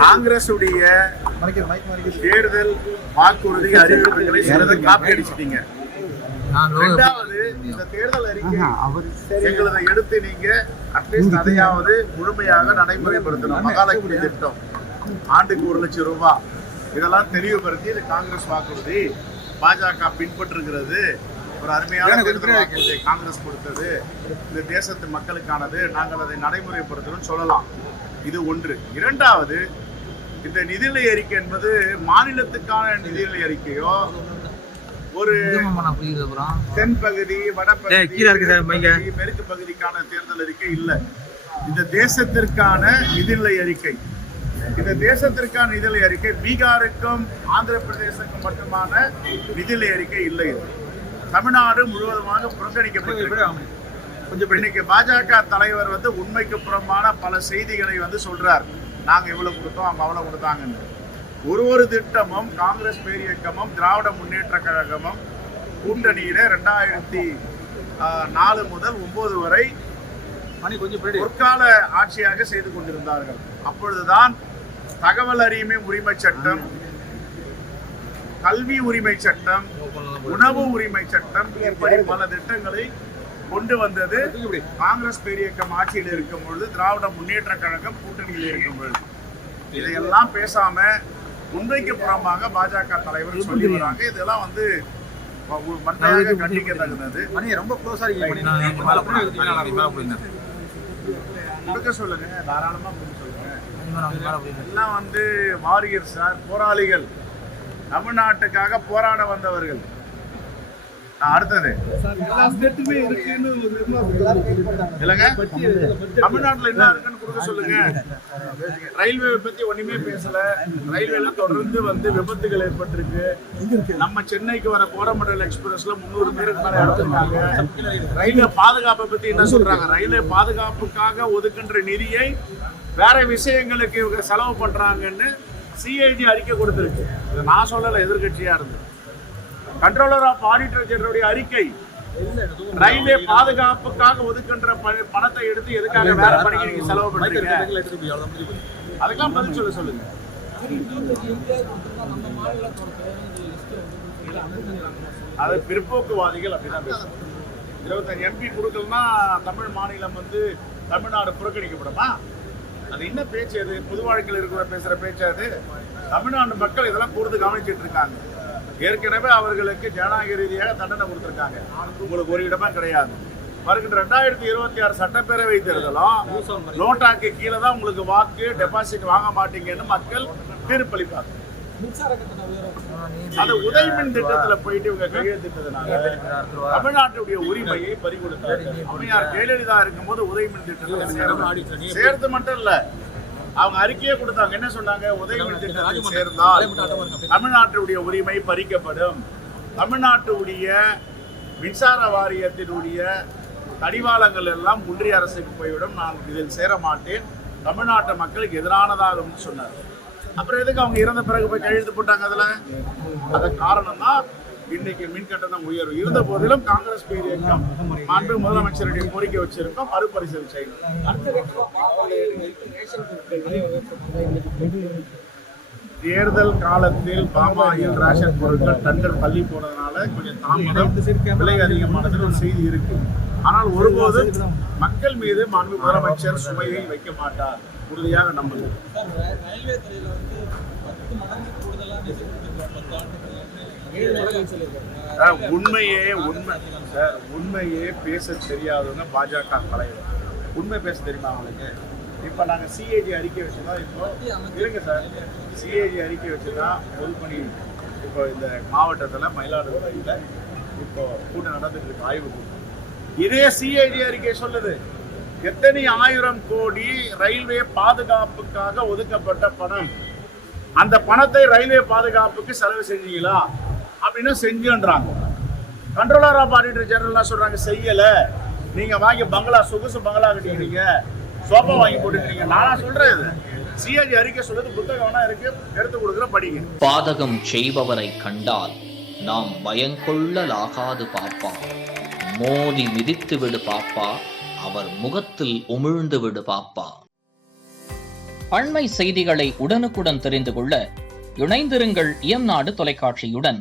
காங்கிரஸ் உடைய தேர்தல் வாக்குறுதி அறிவிப்புகளை சிலதை காப்பி அடிச்சிட்டீங்க. இரண்டாவது, இந்த தேர்தல் அறிக்கை எங்களதை எடுத்து நீங்க அட்லீஸ்ட் அதையாவது முழுமையாக நடைமுறைப்படுத்தணும். மகாலட்சுமி திட்டம் ஆண்டுக்கு 1 லட்சம் ரூபாய் இதெல்லாம் தெளிவுபடுத்தி இது காங்கிரஸ் வாக்குறுதி, பாஜக பின்பற்றுகிறது, ஒரு அருமையான தேர்தல் வாக்குறுதியை காங்கிரஸ் கொடுத்தது, இந்த தேசத்து மக்களுக்கானது, நாங்கள் அதை நடைமுறைப்படுத்தணும்னு சொல்லலாம். இது ஒன்று. இரண்டாவது, இந்த நிதிநிலை அறிக்கை என்பது மாநிலத்துக்கான நிதிநிலை அறிக்கையோ ஒரு தென்பகுதி வடபகுதி மேற்கு பகுதிக்கான தேர்தல் அறிக்கை இல்லை. இந்த தேசத்திற்கான நிதிநிலை அறிக்கை. இந்த தேசத்திற்கான நிதிநிலை அறிக்கை பீகாருக்கும் ஆந்திர பிரதேசத்துக்கும் மட்டுமான நிதிநிலை அறிக்கை இல்லை. தமிழ்நாடு முழுவதுமாக புறக்கணிக்கப்பட்டிருக்கிறது. இன்னைக்கு பாஜக தலைவர் உண்மைக்கு புறம்பான பல செய்திகளை சொல்றார். நாங்க இவ்வளவு கொடுத்தோம், அவங்க அவ்வளவு கொடுத்தாங்கன்னு. ஒரு திட்டமும் காங்கிரஸ் பேரியக்கமும் திராவிட முன்னேற்ற கழகமும் கூட்டணியில 2004 முதல் 9 வரை பொற்கால ஆட்சியாக செய்து கொண்டிருந்தார்கள். அப்பொழுதுதான் தகவல் அறியுமை உரிமை சட்டம், கல்வி உரிமை சட்டம், உணவு உரிமை சட்டம், இப்படி பல திட்டங்களை கொண்டு வந்தது காங்கிரஸ் பேரியக்கம் ஆட்சியில் இருக்கும் பொழுது, திராவிட முன்னேற்ற கழகம் கூட்டணியில் இருக்கும் பொழுது. இதையெல்லாம் பேசாம உண்மைக்கு புறமாக பாஜக தலைவர் சொல்லி வராங்க. இதெல்லாம் மற்ற கண்டிக்க தகுந்தது. கொடுக்க சொல்லுங்க, தாராளமா கொடுக்க சொல்லுங்க. எல்லாம் வாரியர் சார், போராளிகள், தமிழ்நாட்டுக்காக போராட வந்தவர்கள். அடுத்தது இல்லங்க, தமிழ்நாட்டுல என்ன இருக்குன்னு கொடுக்க சொல்லுங்க. ரயில்வே பத்தி ஒண்ணுமே பேசல. ரயில்வேல தொடர்ந்து விபத்துகள் ஏற்பட்டிருக்கு. நம்ம சென்னைக்கு வர கோரமண்டல் எக்ஸ்பிரஸ்ல 300 பேருக்கு மேல இறந்துருக்காங்க. ரயில்வே பாதுகாப்பை பத்தி என்ன சொல்றாங்க? ரயில்வே பாதுகாப்புக்காக ஒதுக்கின்ற நிதியை வேற விஷயங்களுக்கு இவங்க செலவு பண்றாங்கன்னு சிஏஜி அறிக்கை கொடுத்திருக்கு. நான் சொல்லல, எதிர்கட்சியா இருந்து கண்ட்ரோலர் ஆஃப் ஆடிட்டர் ஜெனரலுடைய அறிக்கை. ரயில்வே பாதுகாப்புக்காக ஒதுக்கின்ற பணத்தை எடுத்து எதுக்காக வேற பணிக்கு நீங்க செலவு பண்றீங்க? அதுக்கெல்லாம் பதில் சொல்லுங்க. அது பிற்போக்குவாதிகள் அப்படிதான் பேசுறாங்க. 25 MP கொடுக்கலன்னா தமிழ் மாநிலம் தமிழ்நாடு புறக்கணிக்கப்படுமா? அது என்ன பேச்சு? அது பொது வாழ்க்கையில் இருக்கிற பேசுற பேச்சு. அது தமிழ்நாடு மக்கள் இதெல்லாம் கூர்ந்து கவனிச்சுட்டு இருக்காங்க. ஏற்கனவே அவர்களுக்கு ஜனநாயக ரீதியாக தண்டனை கொடுத்திருக்காங்க. உங்களுக்கு ஒரு இடமே கிடையாது. வருகின்ற 2026 சட்டப்பேரவை தேர்தலும் நோட்டாக்கு கீழே தான் உங்களுக்கு வாக்கு டெபாசிட் வாங்க மாட்டீங்கன்னு மக்கள் தீர்ப்பளிப்பாங்க. அது உதயமின் திட்டத்துல போயிட்டு இவங்க கையெழுத்திட்டதுனால தமிழ்நாட்டுடைய உரிமையை பறிகொடுத்தாங்க. அம்மையார் ஜெயலலிதா இருக்கும்போது உதயமின் திட்டத்தில் சேர்த்து மட்டும் இல்ல, அவங்க அறிக்கையே கொடுத்தாங்க. என்ன சொன்னாங்க? உதயமின் திட்டத்தில் சேர்ந்தால் தமிழ்நாட்டுடைய உரிமை பறிக்கப்படும். தமிழ்நாட்டுடைய மின்சார வாரியத்தினுடைய கடிவாளங்கள் எல்லாம் ஒன்றிய அரசுக்கு போய்விடும். நான் இதில் சேர மாட்டேன், தமிழ்நாட்டு மக்களுக்கு எதிரானதாகும் சொன்னார். அப்புறம் எதுக்கு அவங்க இறந்த பிறகு போய் கையெழுத்து போட்டாங்க? அது காரணம் தான் இன்னைக்கு மின் கட்டணம் உயர்வு. இருந்த போதிலும் காங்கிரஸ் பேரியக்கம் மாண்பு முதலமைச்சருடைய கோரிக்கை வச்சிருக்கோம், மறுபரிசீலனை செய்யணும். தேர்தல் காலத்தில் பாமாயில் ரேஷன் பொருட்கள் டன்கள் தள்ளி போனதுனால கொஞ்சம் தாமதம், விலை அதிகமானது ஒரு செய்தி இருக்கு. ஆனால் ஒருபோதும் மக்கள் மீது மாண்பு முதலமைச்சர் சுமையை வைக்க மாட்டார், உறுதியாக நம்புகிறேன். உண்மையே பேச தெரியாதவங்க பாஜக தலைவர். உண்மை பேச தெரியுமா அவங்களுக்கு? இப்ப நாங்க சிஏஜி அறிக்கை வச்சுதான், இப்போ இருங்க சார், சிஏஜி அறிக்கை வச்சுதான் பொதுப்பணி இப்போ இந்த மாவட்டத்துல மயிலாடுதுறையில இப்போ கூட்டம் நடந்துட்டு இருக்கு, ஆய்வு கூட்டம். இதே சிஏஜி அறிக்கை சொல்லுது எத்தனை 1000 கோடி ரயில்வே பாதுகாப்புக்காக ஒதுக்கப்பட்ட பணம், அந்த பணத்தை ரயில்வே பாதுகாப்புக்கு செலவு செஞ்சீங்களா அப்படின்னு செஞ்சுன்றாங்க. கண்ட்ரோலர் ஆஃப் ஆடிட்டர் ஜெனரல் சொல்றாங்க செய்யல, நீங்க வாங்கி பங்களா, சொகுசு பங்களா கட்டிக்கிறீங்க, சோஃபா வாங்கி போட்டுக்கிறீங்க. நானா சொல்றேன், சிஏஜி அறிக்கை சொல்றது புத்தகம் இருக்கு, எடுத்து கொடுக்குற படிங்க. பாதகம் செய்பவரை கண்டால் நாம் பயங்கொள்ளலாகாது பாப்பா, மோதி மிதித்து விடு பாப்பா, அவர் முகத்தில் உமிழ்ந்து விடு பாப்பா. அண்மை செய்திகளை உடனுக்குடன் தெரிந்து கொள்ள இணைந்திருங்கள் இயம்நாடு தொலைக்காட்சியுடன்.